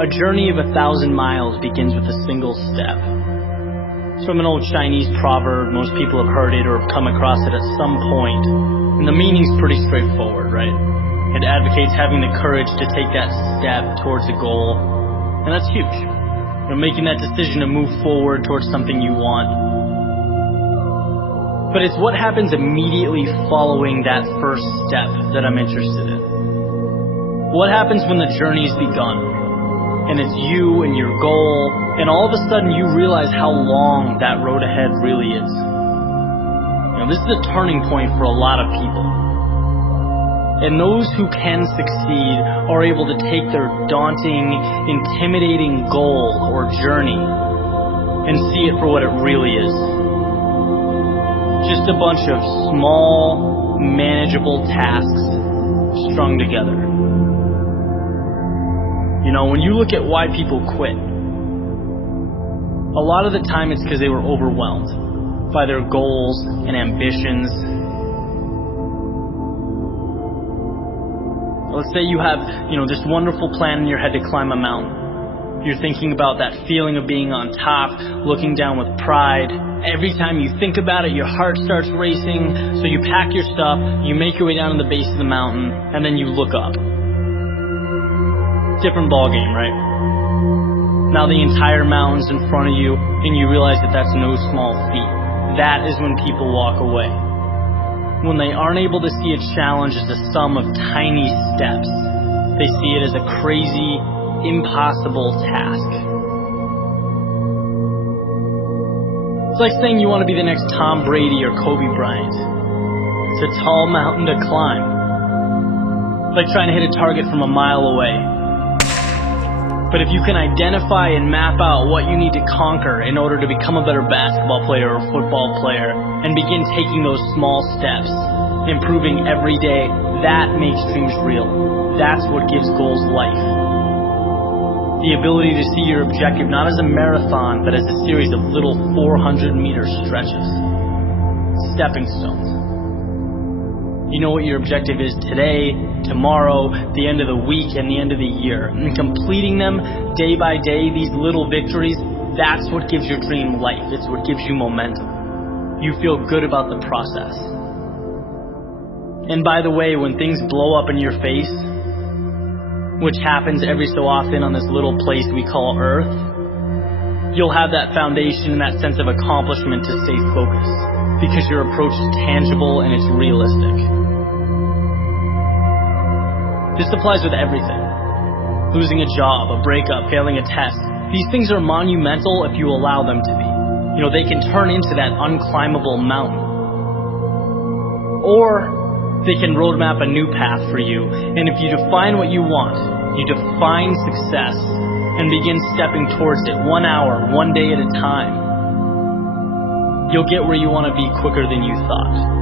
A journey of 1,000 miles begins with a single step. It's from an old Chinese proverb. Most people have heard it or have come across it at some point. And the meaning's pretty straightforward, right? It advocates having the courage to take that step towards a goal. And that's huge. Making that decision to move forward towards something you want. But it's what happens immediately following that first step that I'm interested in. What happens when the journey's begun? And it's you and your goal, and all of a sudden you realize how long that road ahead really is. This is a turning point for a lot of people. And those who can succeed are able to take their daunting, intimidating goal or journey and see it for what it really is. Just a bunch of small, manageable tasks strung together. When you look at why people quit, a lot of the time it's because they were overwhelmed by their goals and ambitions. Let's say you have, this wonderful plan in your head to climb a mountain. You're thinking about that feeling of being on top, looking down with pride. Every time you think about it, your heart starts racing. So you pack your stuff, you make your way down to the base of the mountain, and then you look up. Different ballgame, right? Now the entire mountain's in front of you, and you realize that that's no small feat. That is when people walk away. When they aren't able to see a challenge as a sum of tiny steps, they see it as a crazy, impossible task. It's like saying you want to be the next Tom Brady or Kobe Bryant. It's a tall mountain to climb. It's like trying to hit a target from a mile away. But if you can identify and map out what you need to conquer in order to become a better basketball player or football player and begin taking those small steps, improving every day, that makes dreams real. That's what gives goals life. The ability to see your objective not as a marathon, but as a series of little 400-meter stretches. Stepping stones. You know what your objective is today, tomorrow, the end of the week, and the end of the year. And completing them day by day, these little victories, that's what gives your dream life. It's what gives you momentum. You feel good about the process. And by the way, when things blow up in your face, which happens every so often on this little place we call Earth, you'll have that foundation and that sense of accomplishment to stay focused, because your approach is tangible and it's realistic. This applies with everything. Losing a job, a breakup, failing a test. These things are monumental if you allow them to be. They can turn into that unclimbable mountain. Or they can roadmap a new path for you. And if you define what you want, you define success and begin stepping towards it 1 hour, 1 day at a time, you'll get where you want to be quicker than you thought.